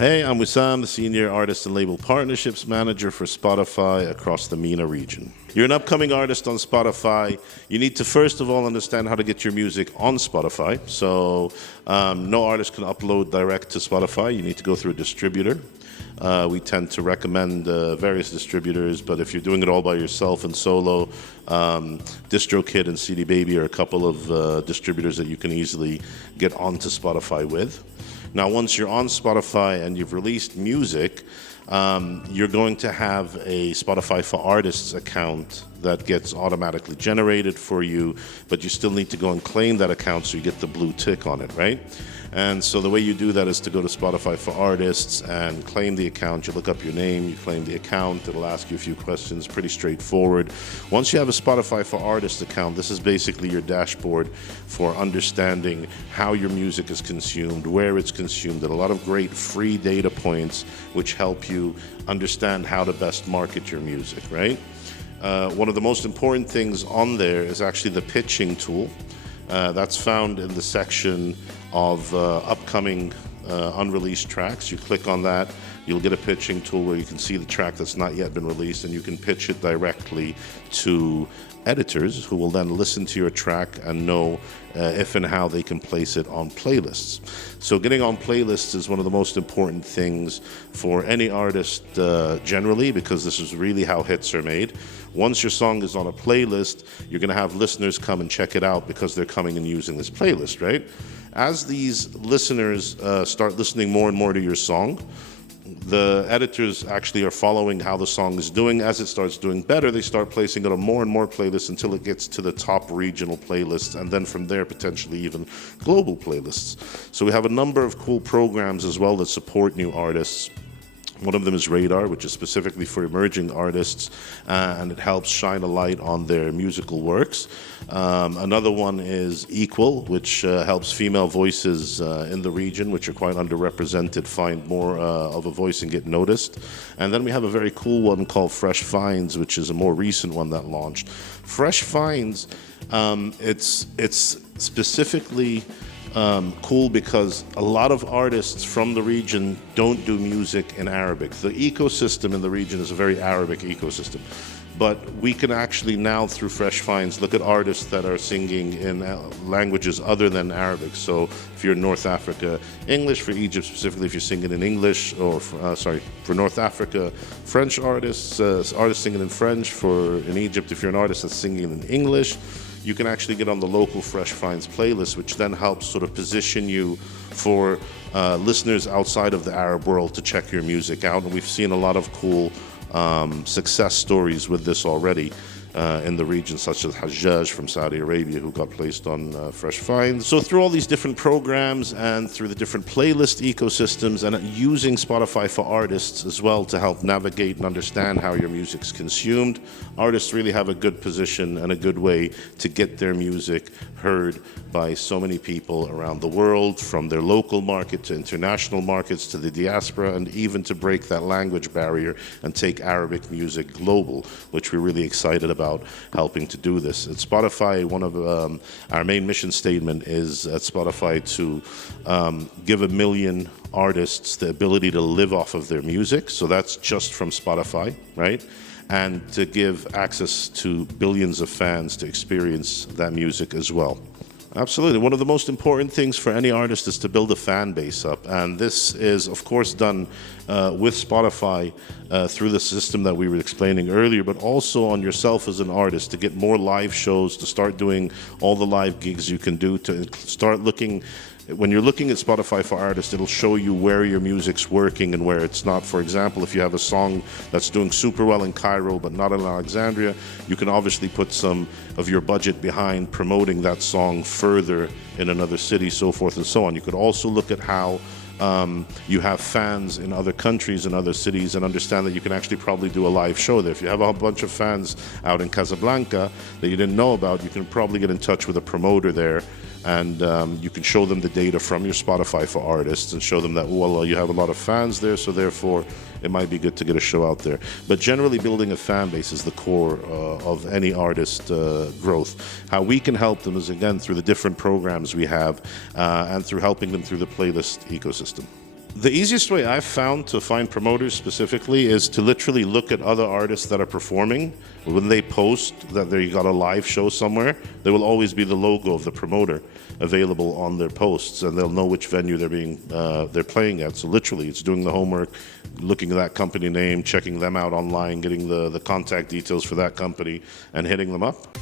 Hey, I'm Wissam, the Senior Artist and Label Partnerships Manager for Spotify across the MENA region. You're an upcoming artist on Spotify. You need to first of all understand how to get your music on Spotify. So no artist can upload direct to Spotify. You need to go through a distributor. We tend to recommend various distributors, but if you're doing it all by yourself and solo, DistroKid and CD Baby are a couple of distributors that you can easily get onto Spotify with. Now, once you're on Spotify and you've released music, you're going to have a Spotify for Artists account that gets automatically generated for you, but you still need to go and claim that account so you get the blue tick on it, right? And so the way you do that is to go to Spotify for Artists and claim the account. You look up your name, you claim the account, it'll ask you a few questions, pretty straightforward. Once you have a Spotify for Artists account, this is basically your dashboard for understanding how your music is consumed, where it's consumed, and a lot of great free data points which help you understand how to best market your music, right? One of the most important things on there is actually the pitching tool. That's found in the section of upcoming unreleased tracks. You click on that, you'll get a pitching tool where you can see the track that's not yet been released, and you can pitch it directly to editors who will then listen to your track and know if and how they can place it on playlists. So getting on playlists is one of the most important things for any artist generally, because this is really how hits are made. Once your song is on a playlist, you're going to have listeners come and check it out because they're coming and using this playlist, right? As these listeners start listening more and more to your song, the editors actually are following how the song is doing. As it starts doing better, they start placing it on more and more playlists until it gets to the top regional playlists, and then from there, potentially even global playlists. So we have a number of cool programs as well that support new artists. One of them is Radar, which is specifically for emerging artists, and it helps shine a light on their musical works. Another one is Equal, which helps female voices in the region, which are quite underrepresented, find more of a voice and get noticed. And then we have a very cool one called Fresh Finds, which is a more recent one that launched. Fresh Finds, it's specifically cool because a lot of artists from the region don't do music in Arabic. The ecosystem in the region is a very Arabic ecosystem. But we can actually now, through Fresh Finds, look at artists that are singing in languages other than Arabic. So if you're in North Africa, English. For Egypt specifically, if you're singing in English, or for North Africa, French artists, artists singing in French. In Egypt, if you're an artist that's singing in English, you can actually get on the local Fresh Finds playlist, which then helps sort of position you for listeners outside of the Arab world to check your music out. And we've seen a lot of cool success stories with this already in the region, such as Hajjaj from Saudi Arabia, who got placed on Fresh Finds. So through all these different programs and through the different playlist ecosystems, and using Spotify for Artists as well to help navigate and understand how your music's consumed, artists really have a good position and a good way to get their music heard by so many people around the world, from their local market to international markets to the diaspora, and even to break that language barrier and take Arabic music global, which we're really excited about helping to do this. At Spotify, one of our main mission statement is at Spotify to give 1 million artists the ability to live off of their music. So that's just from Spotify, right? And to give access to billions of fans to experience that music as well. Absolutely. One of the most important things for any artist is to build a fan base up. And this is, of course, done with Spotify through the system that we were explaining earlier, but also on yourself as an artist to get more live shows, to start doing all the live gigs you can do, to start looking. When you're looking at Spotify for Artists, it'll show you where your music's working and where it's not. For example, if you have a song that's doing super well in Cairo but not in Alexandria, you can obviously put some of your budget behind promoting that song further in another city, so forth and so on. You could also look at how you have fans in other countries and other cities, and understand that you can actually probably do a live show there. If you have a bunch of fans out in Casablanca that you didn't know about, you can probably get in touch with a promoter there, and you can show them the data from your Spotify for Artists and show them that, well, you have a lot of fans there, so therefore it might be good to get a show out there. But generally, building a fan base is the core of any artist growth. How we can help them is, again, through the different programs we have and through helping them through the playlist ecosystem. The easiest way I've found to find promoters specifically is to literally look at other artists that are performing. When they post that they got a live show somewhere, there will always be the logo of the promoter available on their posts, and they'll know which venue they're playing at. So literally, it's doing the homework, looking at that company name, checking them out online, getting the contact details for that company, and hitting them up.